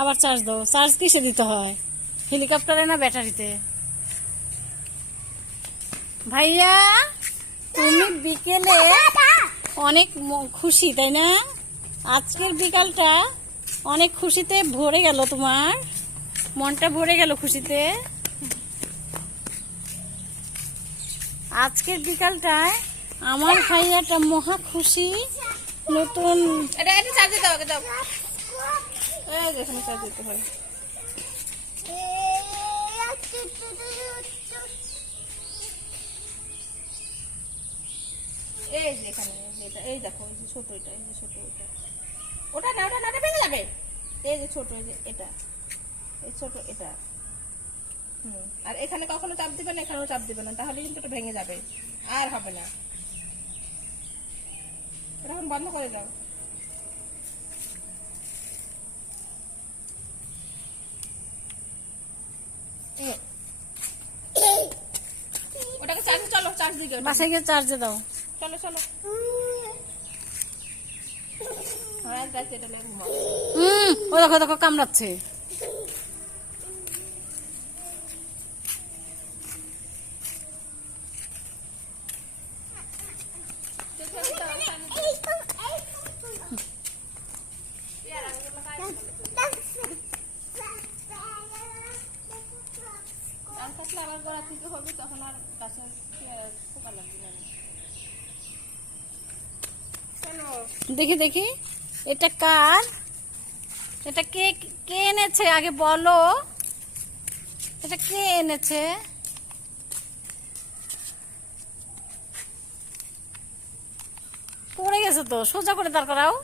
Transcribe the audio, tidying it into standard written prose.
আবার চার্জ দাও। চার্জ কিসে দিতে হয়, হেলিকপ্টারে না ব্যাটারিতে? ভাইয়া তুমি বিকেলে অনেক খুশি তাই না? আজকের বিকালটা অনেক খুশিতে ভরে গেল, তোমার মনটা ভরে গেল খুশিতে। আজকের বিকালটায় আমার ভাইয়াটা মহা খুশি। নতুন এটা চার্জ দাও, আগে দাও। এই যেখানে চার্জ দিতে হয়। এই যে এখানে এটা, এই দেখো, এই যে ছোট এটা, এই যে ছোট এটা। ওটা না, ওটা না, ওটা ভেঙে যাবে। এই যে ছোট, এই যে এটা, এই ছোট এটা। আর এখানে কখনো চাপ দিবে না, এখানেও চাপ দিবে না, তাহলে কিন্তু এটা ভেঙে যাবে, আর হবে না। এটা এখন বন্ধ করে দাও। ওটাকে চার্জে, চলো চার্জ দিকে, বাসায় গিয়ে চার্জে দাও। চলো চলো। ও দেখো দেখো কামড়াচ্ছে। আবার গোড়া থেকে হবে, তখন আর গাছে পোকা লাগবে না। দেখি দেখি এটা কার, এটা কে কে এনেছে আগে বলো, এটা কে এনেছে? পড়ে গেছে তো, সোজা করে দাঁড় করাও।